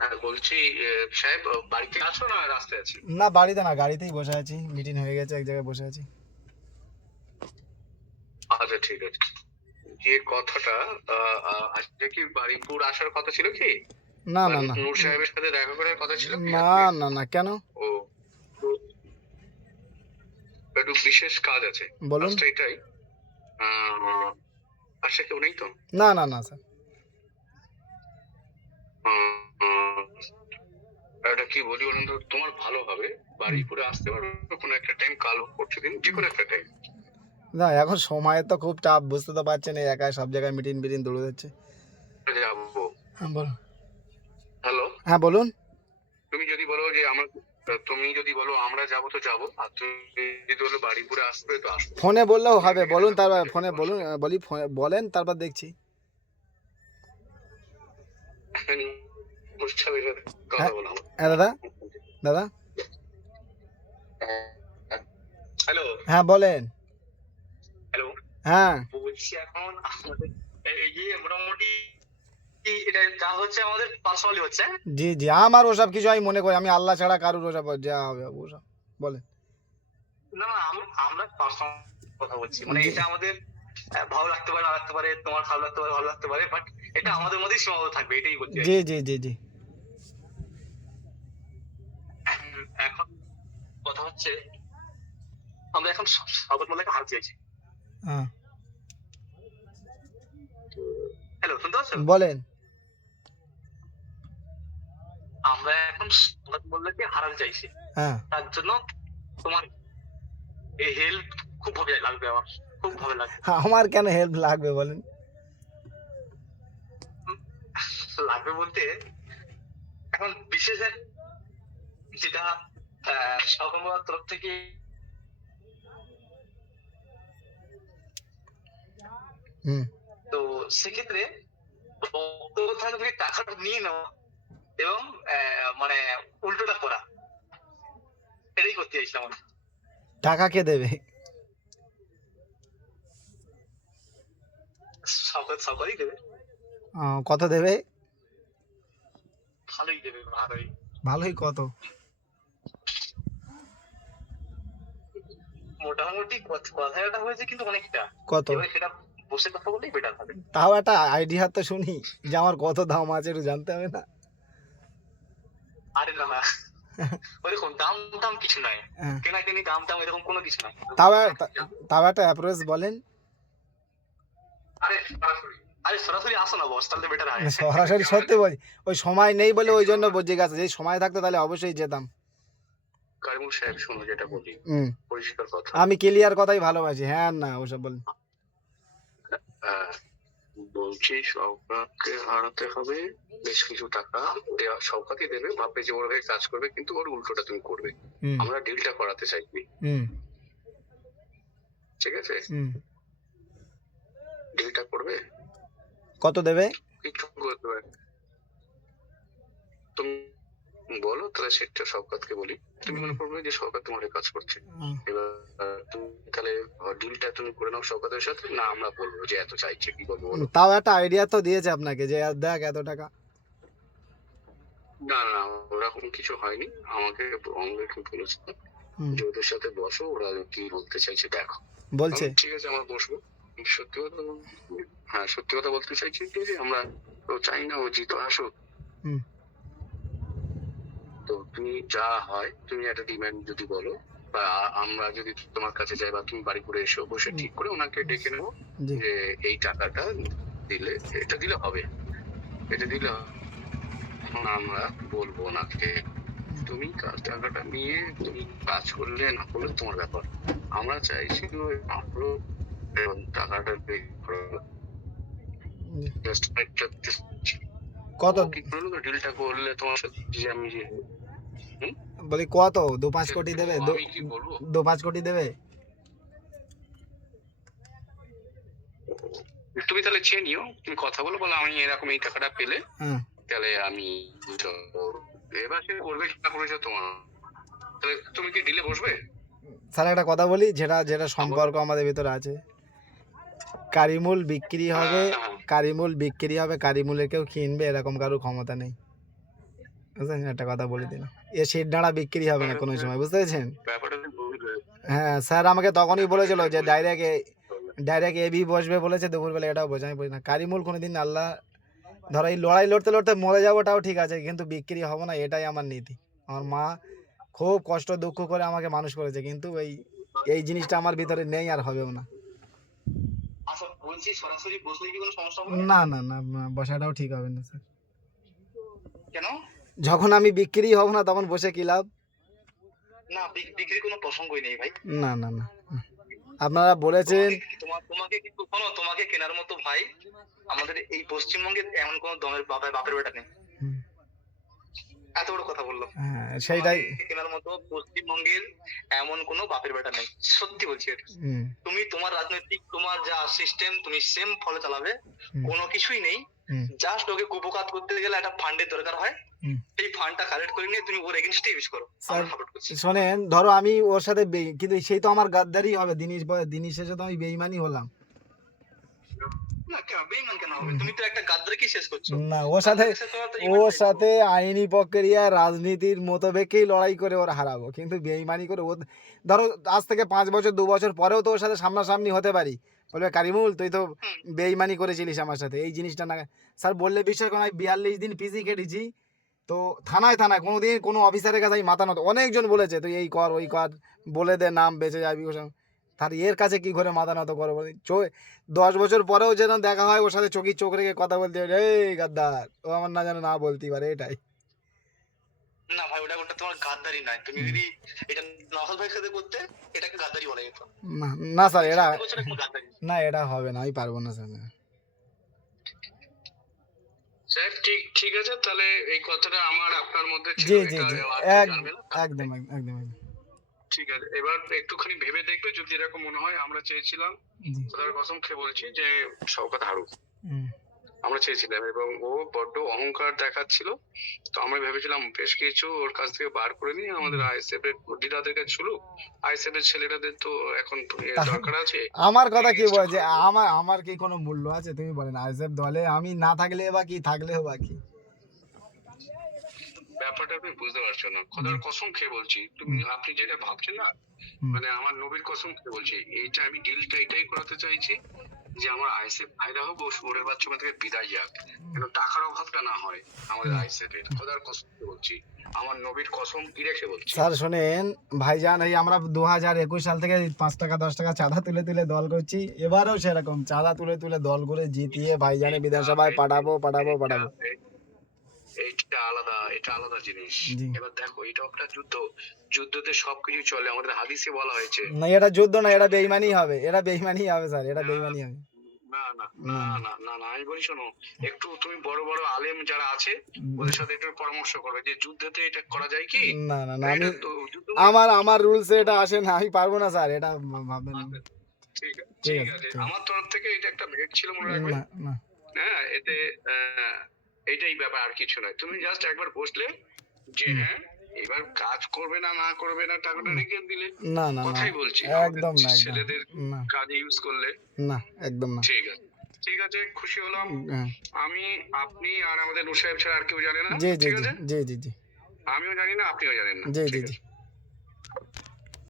হ্যাঁ বলছি, সাহেব বাড়িতে আছো না রাস্তায় আছি? না বাড়িতে না, গাড়িতেই বসে আছি, মিটিং হয়ে গেছে, এক জায়গায় বসে আছি। আচ্ছা ঠিক আছে। যে কথাটা, আজকে কি বারুইপুর আসার কথা ছিল কি? না বা না না নূর সাহেবের সাথে দেখা করার কথা ছিল কি না আজকে? না না কেন? ও, তো একটু বিশেষ কাজ আছে। বলুন। কাজটা এটাই, আশা কেউ নেই তো? না না না স্যার। আহ, এটা কি বলি বলুন তো, তোমার ভালো হবে। হুম। বারুইপুরে আসতে পারো কোনো একটা টাইম, কাল হোক পরশু দিন, যে কোনো একটা টাইম। না এখন সময়ের তো খুব চাপ, বুঝতে তো পারছেন, এই একাই সব জায়গায় মিটিং মিটিং দৌড়ে যাচ্ছে। যাবো। হ্যাঁ বলুন। হ্যালো, হ্যাঁ বলুন। তুমি যদি বলো যে আমরা, তুমি যদি বলো আমরা যাবো তো যাবো, আর তুমি যদি বলো বারুইপুরে আসবে তো আসবো। ফোনে বললেও হবে, দুজনে বলুন দেখা তারপর, করে ফোনে একটু বলুন, আসবো। বলি বলেন তারপর দেখছি। বুঝতে পেরে কথা হ্যাঁ। বললাম। হ্যাঁ দাদা। দাদা। হ্যালো। হ্যাঁ বলেন। হ্যালো, হ্যাঁ। বলছি এখন আমাদের এই যে মোটামুটি এটা যা হচ্ছে আমাদের পার্সোনালি হচ্ছে, হ্যাঁ? জি জি, আমার ওসব কিছু আমি মনে করি, আমি আল্লাহ ছাড়া কারুর ওসব যা হবে ওসব বলেন। না না, আমরা পার্সোনাল কথা বলছি, মানে জি এটা আমাদের ভালো লাগতে পারে, না লাগতে পারে, তোমার ভালো লাগতে পারে, ভালো লাগতে পারে, বাট এটা আমাদের মধ্যেই সীমাবদ্ধ থাকবে, এটাই বলতে জি চাইছি। জি জি জি। এখন কথা হচ্ছে, আমরা এখন শপথ মোল্লাকে হার চাইছি। হ্যাঁ হ্যালো, শুনতে পাচ্ছ? বলেন। আমরা এখন শপথ মোল্লাকে হারাতে চাইছি। হ্যাঁ। তার জন্য তোমার এই হেল্প খুব ভাবে লাগবে, আমার খুব ভাবে লাগবে। আমার কেন হেল্প লাগবে বলেন? উম, লাগবে বলতে, এখন বিশেষ এক যেটা সকলের তরফ থেকে, হুম। তো সেক্ষেত্রে বক্তব্য থেকে টাকাটা নিয়ে নেওয়া এবং মানে উল্টোটা করা, এটাই করতে চাইছিলাম আমি। টাকা কে দেবে? সকলেই দেবে। কত দেবে? ভালোই দেবে, ভালোই। ভালোই কত? মোটামুটি কথাটা হয়েছে কিন্তু অনেকটা। কত? এবার সেটা বসে কথা বললেই বেটার হবে। তাও একটা আইডিয়া তো শুনি, যে আমার কত দাম আছে একটু জানতে হবে না? আরে না না, ওই দেখুন দাম দাম কিছু নাই, হ্যাঁ। কেনা কেনি দাম দাম এরকম কোনো কিছু নাই। তাও তাও একটা অ্যাপ্রোচ বলেন। আরে সরাসরি, আরে সরাসরি আসো না বস, তাহলে বেটার হয়। সরাসরি সত্যি বলি, ওই সময় নেই বলে ওই জন্য বুঝে গেছে, যদি সময় থাকতো তাহলে অবশ্যই যেতাম। কারিমুল সাহেব, শোনো যেটা বলি, হুম। পরিষ্কার কথা। আমি ক্লিয়ার কথাই ভালোবাসি, হ্যাঁ না ওসব বলেন। আহ, বলছি শওকতকে হারাতে হবে, বেশ কিছু টাকা দেওয়া শওকতই দেবে, ভাববে যে ওর হয়ে কাজ করবে, কিন্তু ওর উল্টোটা তুমি করবে। হুম আমরা ডিলটা করাতে চাইছি, হুম ঠিক আছে? হুম। ডিলটা করবে, কত দেবে? কিছু করতে পারে। তুমি বলো তাহলে, সেটা শওকতকে বলি। তুমি মনে করবে যে শওকত তোমার হয়ে কাজ করছে, হুম। এবার তুমি তাহলে ডিলটা তুমি করে নাও শওকতের সাথে, না আমরা বলবো যে এত চাইছে, কি বলবো বলো? তাও একটা আইডিয়া তো দিয়েছে আপনাকে, যে দেখ এত টাকা। না না, ওরকম কিছু হয়নি, আমাকে অলরেডি বলেছে হুম। যে ওদের সাথে বসো, ওরা কি বলতে চাইছে দেখো। বলছে। ঠিক আছে, আমরা বসবো। সত্যি কথা হ্যাঁ, সত্যি কথা বলতে চাইছি যে আমরা তো চাই না ও জিতো আসুক। হুম। তো তুমি যা হয়, তুমি একটা ডিমান্ড যদি বলো, বা আমরা যদি তোমার কাছে যাই, বা তুমি বাড়ি করে এসে বসে ঠিক করে ওনাকে ডেকে নেবো জি। যে এই টাকাটা দিলে, এটা দিলে হবে, এটা দিলে আমরা বলবো ওনাকে, তুমি টাকাটা নিয়ে তুমি কাজ করলে না করলে তোমার ব্যাপার। আমরা চাইছি ওই আরো টাকাটা পে করো, জি। জাস্ট একটা কত? কি করলো ডিলটা করলে তোমার সাথে, যে আমি যে বলি কত? 2-5 কোটি দেবে? আমি কি বলবো, 2-5 কোটি দেবে? তুমি তাহলে চেয়ে নিও, তুমি কথা বলো, বলো আমি এরকম এই টাকাটা পেলে হ্যাঁ। তাহলে আমি, এবার সে করবে কি না করেছে তোমার, তাহলে তুমি কি ডিলে বসবে? স্যার একটা কথা বলি, যেটা যেটা সম্পর্ক আমাদের ভিতরে আছে, কারিমুল বিক্রি হবে, হ্যাঁ, কারিমুল বিক্রি হবে, কারিমুলের কেউ কিনবে এরকম কারোর ক্ষমতা নেই। বুঝলেন, একটা কথা বলে দিলাম, এ সিট ডাঁড়া বিক্রি হবে না কোনো সময়, বুঝতে পেরেছেন? ব্যাপারটা তো গভীর হয়েছে। হ্যাঁ, স্যার আমাকে তখনই বলেছিল যে ডাইরেক্ট এবি বসবে বলেছে দুপুরবেলা, এটাও বোঝে। আমি বুঝি না কারিমুল কোনোদিন আল্লাহ ধরো এই লড়াই লড়তে লড়তে মরে যাবো তাও ঠিক আছে, কিন্তু বিক্রি হবো না, এটাই আমার নীতি। আমার মা খুব কষ্ট দুঃখ করে আমাকে মানুষ করেছে, কিন্তু এই জিনিসটা আমার ভিতরে নেই আর হবেও না। আচ্ছা বলছি, সরাসরি বসলে কি কোনো সমস্যা হবে? না না না না, বসাটাও ঠিক হবে না স্যার। কেন? যখন আমি বিক্রি হব না তখন বসে কি লাভ? না, বিক্রির কোনো প্রসঙ্গই নেই ভাই। না না না না। আপনারা বলেছেন। তোমাকে কিন্তু শোনো, তোমাকে কেনার মতো ভাই আমাদের এই পশ্চিমবঙ্গে এমন কোনো দমের বাপের বেটা নেই। হুম, এত বড় কথা বললো। হ্যাঁ সেইটাই। তোমাকে কেনার মতো পশ্চিমবঙ্গের এমন কোনো বাপের বেটা নেই, সত্যি বলছি এটা। হুম, তুমি তোমার রাজনৈতিক তোমার যা সিস্টেম তুমি সেম ফলো চালাবে, হুম, কোনো কিছুই নেই। হুম, জাস্ট ওকে কুপকাত করতে গেলে একটা ফান্ডের দরকার হয়, হুম। এই ফান্ডটা কালেক্ট করে নিয়ে তুমি ওর এগেইনস্টে ইউজ করো, স্যার আমরা সাপোর্ট করছি। শোনেন, ধরো আমি ওর সাথে কিন্তু সেই তো আমার গাদ্দারি হবে, দিনের শেষে তো আমি বেইমানি হলাম। না কেন বেইমান কেন হবে? তুমি তো একটা গাদ্দারকে শেষ করছো। না, ওর সাথে গাদ্দারকে শেষ করার তো ইমানটাই ওর তো। সাথে আইনি প্রক্রিয়া রাজনীতির মোতাবেকই লড়াই করে ওর হারাবো, কিন্তু বেইমানি করে ও ধরো আজ থেকে 5 বছর 2 বছর পরেও তো ওর সাথে সামনাসামনি হতে পারি, বলবে কারিমুল তুই তো হুম, বেইমানি করেছিলিস আমার সাথে, এই জিনিসটা না। স্যার বললে বিশ্বাস করুন, আমি 42 দিন পিসি কেটেছি, তো থানায় থানায় কোনোদিন কোনো অফিসারের কাছে আমি মাথা নত, অনেকজন বলেছে তুই এই কর ওই কর, বলে দে নাম বেঁচে যাবি ওসব, তার এর কাছে কি করে মাথা নত করবো? 10 বছর পরেও যেন দেখা হয় ওর সাথে চোখে চোখ রেখে কথা বলতে হবে, এই গাদ্দার, ও আমার না যেন না বলতে পারে, এটাই। না ভাই, ওটা তোমার গাদ্দারি নয়। তুমি যদি এটা নকল ভাইয়ের সাথে করতে, এটাকে গাদ্দারি বলা যেত। না না স্যার, এর এটা সাথে করছো, এটা কোনো গাদ্দারি না। না, এটা হবে না, আমি পারবো না স্যার। স্যার ঠিক ঠিক আছে, তাহলে এই কথাটা আমার আপনার মধ্যে ছিল, জি জি এটা জি, আর কেউ এক জানবে না। একদম একদম একদম একদম। ঠিক আছে, এবার একটুখানি ভেবে দেখবে, যদি এরকম মনে হয়। আমরা চেয়েছিলাম, জি। খোদার কসম খেয়ে বলছি, যে শওকত হারুক। হুম, আমরা চেয়েছিলাম, এবং ও বড্ড অহংকার দেখাচ্ছিল। তো আমরা ভেবেছিলাম বেশ কিছু ওর কাছ থেকে বার করে নিয়ে আমাদের আইএসএফ এর লিডারদের কাছে ছিল, আইএসএফ এর ছেলেটাদের তো এখন দরকার আছে। আমার কথা কি বলছে, আমার কি কোনো মূল্য আছে তুমি বলেন? আইএসএফ দলে আমি না থাকলে বা কি, থাকলেও বা কি? ব্যাপারটা তুমি বুঝতে পারছো না, খোদার কসম খেয়ে বলছি। তুমি আপনি যেটা ভাবছেন না, হুম। মানে আমার নবীর কসম খেয়ে বলছি, এইটা আমি ডিলটা এটাই করাতে চাইছি যে আমার আইএসএফ ফায়দা হোক, ও সুরের বাচ্চা থেকে বিদায় যাক, যেন টাকার অভাবটা না হয় আমাদের আইএসএফ এর। খোদার কসম খেয়ে বলছি, আমার নবীর কসম কি রেখে বলছি। স্যার শোনেন ভাইজান, এই আমরা 2021 সাল থেকে 5 টাকা 10 টাকা চাঁদা তুলে তুলে দল করছি, এবারেও সেরকম চাঁদা তুলে তুলে দল করে জিতিয়ে ভাইজানে বিধানসভায় পাঠাবো। এইটা আলাদা, এটা আলাদা জিনিস। জি। এবার দেখো, এটা একটা যুদ্ধ, যুদ্ধতে সবকিছু চলে, আমাদের হাদিসে বলা হয়েছে। না, এটা যুদ্ধ না, এটা বেইমানি হবে, এটা বেইমানি হবে স্যার, এটা বেইমানি হবে। না না না না না না, আমি বলি শোনো, একটু তুমি বড় বড় আলেম যারা আছে ওদের সাথে একটু পরামর্শ করবে যে যুদ্ধতে এটা করা যায় কি। না না না, আমি এটা তো যুদ্ধ। আমার রুলসে এটা আসে না, আমি পারবো না স্যার, এটা ভাববেন না। ঠিক আছে ঠিক ঠিক আছে, আছে, ঠিক আছে। আমার তরফ থেকে এটা একটা ভেট ছিল, মনে রাখবে। না না হ্যাঁ, এতে এইটাই ব্যাপার, আর কিছু নয়। তুমি জাস্ট একবার বসলে যে হ্যাঁ এবার কাজ করবে না না করবে না, টাকাটা রেখে দিলে। না না না, কথাই বলছি, একদম না, একদম ছেলেদের না কাজে ইউজ করলে। না, একদম না। ঠিক আছে ঠিক আছে, খুশি হলাম। হ্যাঁ। আমি, আপনি আর আমাদের নুর সাহেব ছাড়া আর কেউ জানে না। জি জি ঠিক জি আছে, জি জি জি আমিও জানি না, আপনিও জানেন না। জি জি ঠিক জি। আছে।